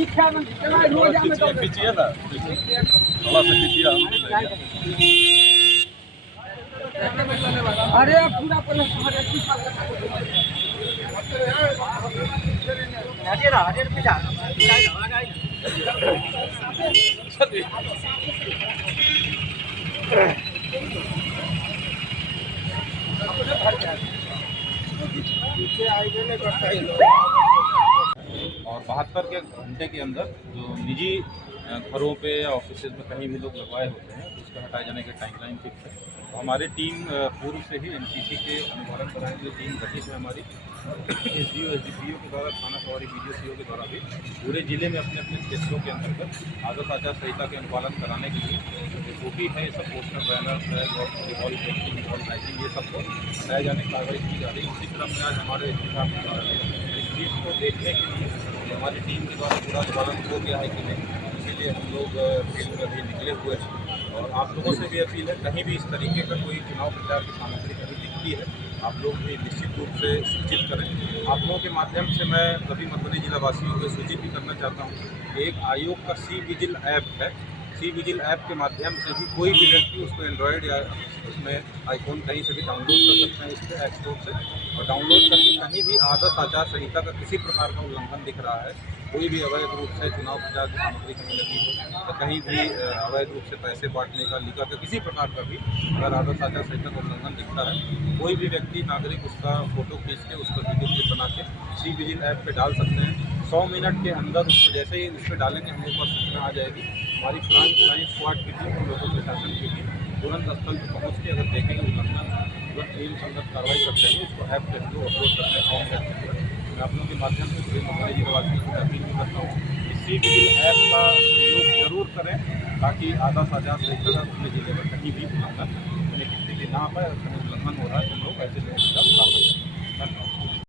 खींचिए ना, थोड़ा सा खींचिए, हम भी लेंगे। अरे पूरा और 72 के घंटे के अंदर जो निजी घरों पे या ऑफिस में कहीं भी लोग लगवाए होते हैं उसका हटाए जाने की टाइमलाइन फिक्स है। तो हमारी टीम पूर्व से ही एनसीसी के अनुपालन कराने के लिए टीम गठित है हमारी। एसडीओ एसडीपीओ के द्वारा, थाना सवारी बीडीओ के द्वारा भी पूरे ज़िले में अपने अपने क्षेत्रों के अंतर्गत आदर्श आचार संहिता के अनुपालन कराने के लिए जो भी है सब poster banner wall painting wall lighting ये सबको हटाए जाने की कार्रवाई की जा रही है। इसी क्रम में आज हमारे इस चीज़ को देखने के लिए हमारी टीम के द्वारा पूरा अनुपालन हो गया है कि नहीं, इसीलिए हम लोग फील्ड पर भी निकले हुए हैं। और आप लोगों से भी अपील है, कहीं भी इस तरीके का कोई चुनाव प्रचार की सामग्री कहीं दिखती है आप लोग भी निश्चित रूप से सूचित करें। आप लोगों के माध्यम से मैं सभी मधुबनी जिला वासियों को सूचित भी करना चाहता हूँ कि एक आयोग का सी विजिल ऐप है। सी विजिल ऐप के माध्यम से भी कोई भी व्यक्ति उसको एंड्रॉयड या उसमें आईफोन कहीं से भी डाउनलोड कर सकते हैं इसके ऐप स्टोर से, और डाउनलोड करके कहीं भी आदर्श आचार संहिता का किसी प्रकार का उल्लंघन दिख रहा है, कोई भी अवैध रूप से चुनाव प्रचार की सामग्री कहीं लगी हो तो कहीं भी अवैध रूप से पैसे बांटने का, लिखा का किसी प्रकार का भी अगर आदर्श आचार संहिता का उल्लंघन दिखता है, कोई भी व्यक्ति नागरिक उसका फोटो खींच के उसका वीडियो क्लिप बना के सी विजिल ऐप पे डाल सकते हैं। 100 मिनट के अंदर उसको जैसे ही उस पर डालेंगे हम लोग पास सूचना आ जाएगी। हमारी फ्लाइंग स्क्वाड की टीम और लोकल प्रशासन की टीम तुरंत स्थल पर पहुँच के अगर देखेंगे उल्लंघन तुरंत नियम संगत कार्रवाई करते हैं उसको ऐप पे हम लोग अपलोड करते हैं 100 मिनट के अंदर। मैं आप लोगों के माध्यम से पूरे मधुबनी जिलावासियों को अपील भी करता हूँ इस सी विजिल ऐप का प्रयोग जरूर करें ताकि आदर्श आचार संहिता का अपने जिले में कहीं भी उल्लंघन होने की स्थिति ना पाए। अगर कहीं उल्लंघन हो रहा है तो हम लोग ऐसे लोगों के खिलाफ कार्रवाई करें। धन्यवाद।